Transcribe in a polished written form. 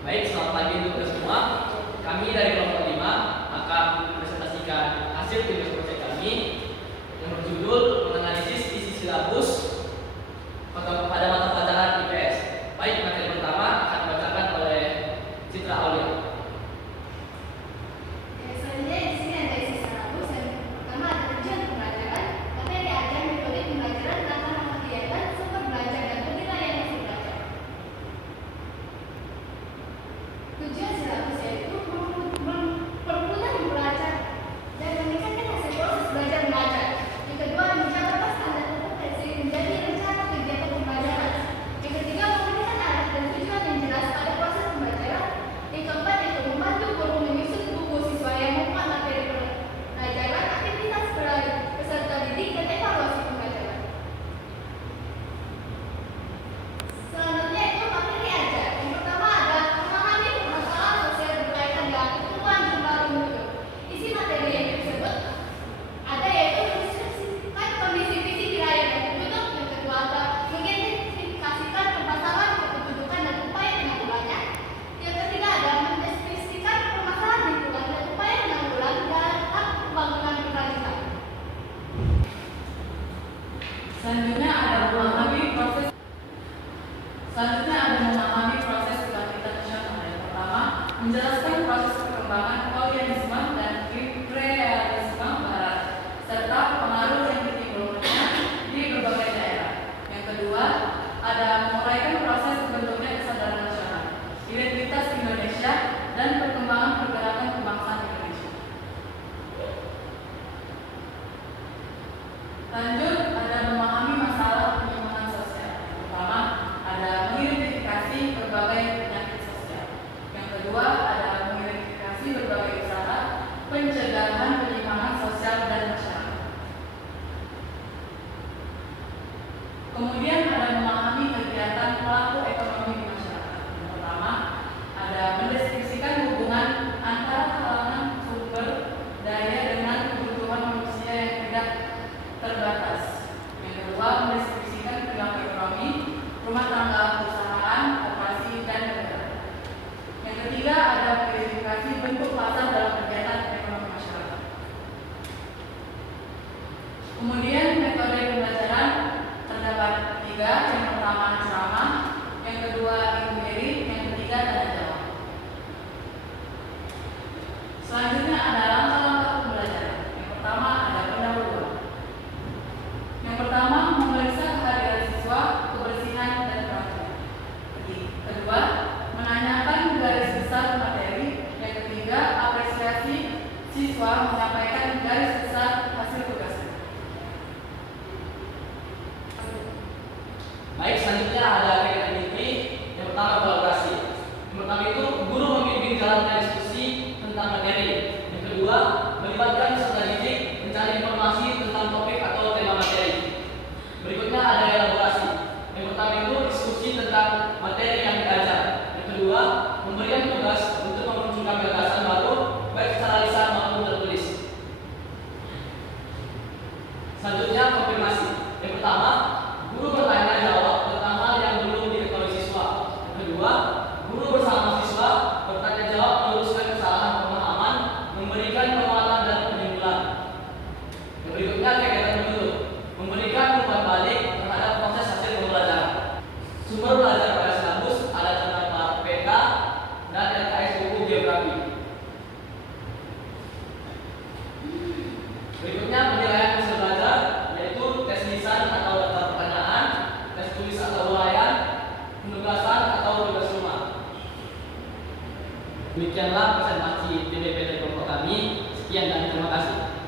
Baik, selamat pagi untuk kita semua. Kami dari kelompok 5 akan mempresentasikan hasil tugas proyek kami yang berjudul menganalisis isi silabus pada mata pelajaran IPS. Baik, materi pertama akan dibacakan oleh Citra Aulia. Selanjutnya di sini ada isi silabus. Yang pertama ada tujuan pembelajaran, materi ajar, metode pembelajaran, tantangan kegiatan, sumber belajar dan penilaian hasil belajar. Tujuan silabus yaitu mempermudah pembelajar dan meningkatkan hasil proses belajar mengajar. Yang kedua, mencapai standar kompetensi menjadi rencana kegiatan pembelajaran. Yang ketiga, memberikan arah dan tujuan yang jelas pada proses pembelajaran. Yang keempat, itu membantu guru menyusun buku siswa yang memuat materi pelajaran, aktivitas peserta didik, dan evaluasi pembelajaran. Selanjutnya itu materi ajar. Yang pertama ada memahami permasalahan sosial berkaitan dengan pertumbuhan jumlah penduduk. Isi materi yang disebut ada yaitu mendeskripsikan kondisi fisik wilayah dan penduduk. Yang kedua ada mengidentifikasikan permasalahan kependudukan dan upaya penanggulangannya. Yang ketiga ada mendeskripsikan permasalahan lingkungan dan upaya penanggulangan dalam pembangunan berkelanjutan. Selanjutnya ada memahami proses kebangkitan nasional. Yang pertama, menjelaskan proses perkembangan kolonialisme dan imperialisme barat serta pengaruh yang ditimbulkannya di berbagai daerah. Yang kedua, ada menguraikan proses terbentuknya kesadaran nasional, identitas Indonesia, dan perkembangan pergerakan kebangsaan Indonesia. Lanjut, ada memahami masalah penyimpangan sosial. Yang pertama, ada mengidentifikasi berbagai penyakit sosial. Yang kedua, ada mengidentifikasi berbagai usaha pencegahan penyimpangan sosial dan masyarakat. Kemudian ada memahami kegiatan pelaku ekonomi di masyarakat. Yang pertama, ada mendeskripsikan hubungan antara kalangan sumber daya dengan kebutuhan manusia yang tidak terbatas. Yang kedua, mendeskripsikan perilaku ekonomi, rumah tangga, perusahaan, koperasi, dan negara. Yang ketiga, ada mengidentifikasi bentuk pasar dalam kegiatan ekonomi masyarakat. Kemudian metode pembelajaran terdapat 3. Yang pertama ceramah, yang kedua inquiry, yang ketiga tanya jawab. Selanjutnya ada langkah-langkah pembelajaran. Yang pertama ada pendahuluan. Yang pertama, memeriksa kehadiran siswa, kebersihan, dan perhatian. Kedua, menanyakan garis besar materi. Yang ketiga, apresiasi siswa menyampaikan garis besar hasil tugasnya. Baik, selanjutnya ada kegiatan inti. Yang pertama kolaborasi. Yang pertama itu guru membimbing jalannya diskusi tentang materi. Yang kedua, melibatkan peserta didik mencari informasi tentang topik atau tema materi. Berikutnya ada elaborasi. Yang pertama itu diskusi tentang materi yang diajar. Yang kedua, memberikan tugas untuk memunculkan gagasan baru baik secara lisan maupun tertulis. Selanjutnya konfirmasi. Yang pertama, guru bertanya jawab tentang hal yang belum diketahui siswa. Yang kedua, guru bersama siswa bertanya jawab meluruskan kesalahan pemahaman, memberikan penguatan dan penyimpulan. Yang berikutnya kegiatan penutup, memberikan umpan balik terhadap proses hasil pembelajaran. Sumber belajar pada silabus ada terdapat PK dan LKS buku geografi. Berikutnya penilaian hasil belajar, yaitu tes lisan atau daftar pertanyaan, tes tulis atau uraian, penugasan atau tugas rumah. Demikianlah presentasi PPT kelompok kami. Sekian dan terima kasih.